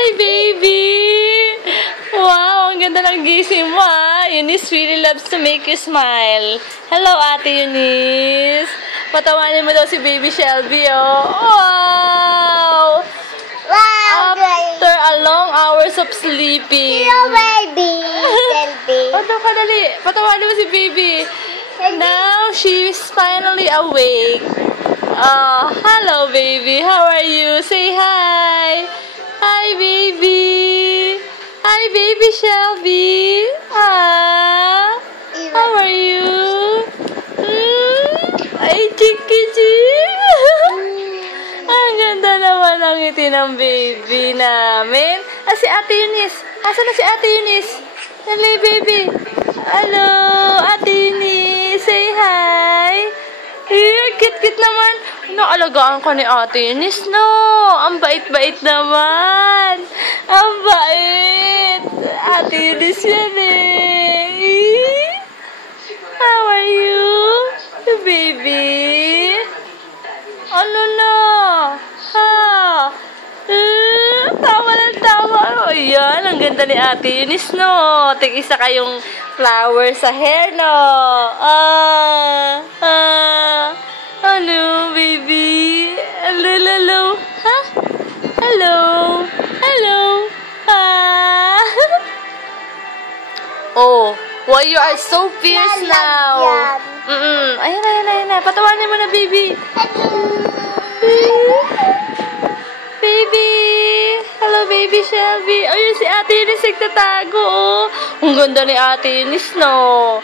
Hi, baby! Wow, ang ganda ng gising mo, ah. Eunice really loves to make you smile. Hello, Ate Eunice. Patawanin mo daw si Baby Shelby, oh. Wow! Wow, After a long hours of sleeping. hello, baby. Shelby. Ano ka, dali. Patawanin mo si Baby. Now, she's finally awake. Hello, baby. How are you? Say hi. Hi, baby. Hi, baby Shelby. How are you? Ay, chiki-chi. Ang ganda naman ang ngiti ng baby namin. Si Ate Eunice. Asan na si Ate Eunice? Hello, baby. Hello, Ate Eunice. Say hi. Kit-kit naman. Naalagaan ka ni Ate Eunice, no? Ang bait-bait naman. Ang bait. Ate Eunice yan eh. How are you, baby? Ano na? Ha? Tawa lang tawa. Ayan, ang ganda ni Ate Eunice, no? Tig-isa kayong flower sa hair, no? Hello, baby. Hello, hello. Ha? Hello. Hello. Oh, why you are so fierce now? Ayun. Patawanin mo na, baby. Baby. Hello, baby Shelby. Ayun, si Ate Eunice nagtatago, oh. Ang ganda ni Ate Eunice, no?